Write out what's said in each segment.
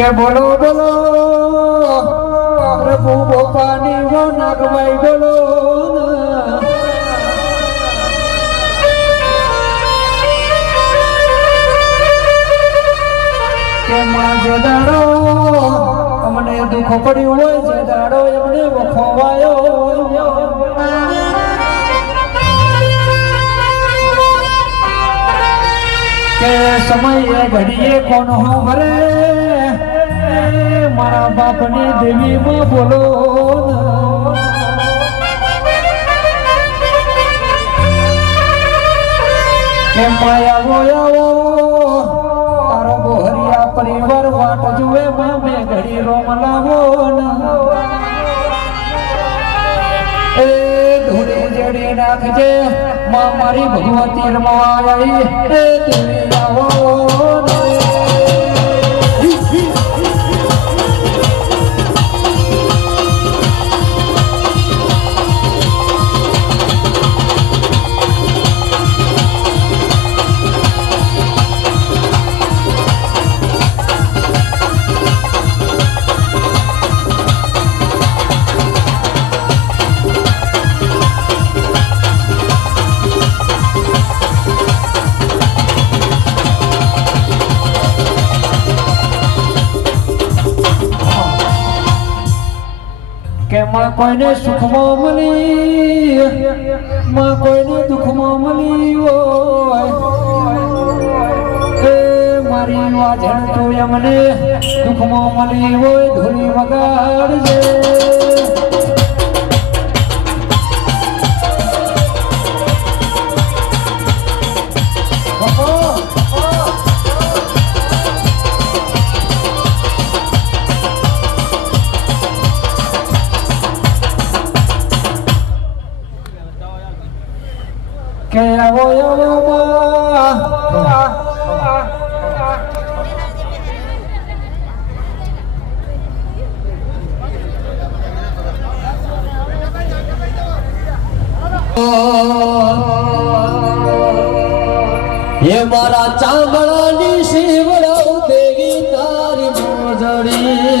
કે બોલો બોલો. પ્રભુ બોપાની વો નાગભાઈ બોલો અમને દુઃખ પડ્યું હોય, જે દાડો એમને વખોવાયો કે સમયે ઘડીએ કોણ હો ભરે મારા બાપની દેવીમાં બોલો માયાવો આવો તારો બોહરિયા પરિવાર વાટ જુએ મામે ઘડી રોમ લાવો એ ધૂળી જડી નાખજે, મા મારી ભગવતી રમવા એ ધૂળી આવો કે માં કોઈને સુખમાં મળી માં કોઈને દુઃખમાં મળી હોય. મારી વાજણ તું એમને દુઃખમાં મળી હોય, ધૂળી વગાડજે. કે આવો આવો માં હે મારા ચામડાની શિવડાવ દેવી તારી મોજડી હે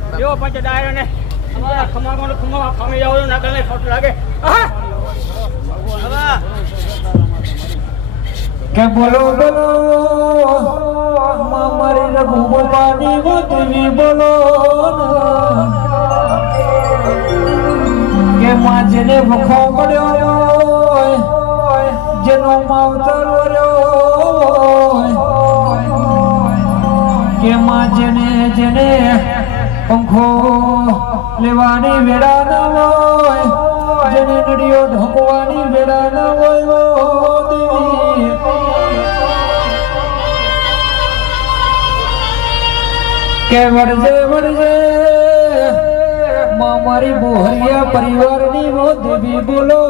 એવો પંચ ડાયરો ને અમારા ખમાગોનો ખમા જાવ ને ખોટ લાગે. કે બોલો બોલો મારી રઘુ બોપાની વો બોલો કે માં જેને વખો મળ્યો જેનો માવતર વર્યો કે માં જેને જેને પંખો લેવાની વેળા ન હોય, જેને નડીઓ ઢોકવાની વેળા ન હોય કે વળજે વળજે મારી બોહરિયા પરિવારની વો દેવી બોલો.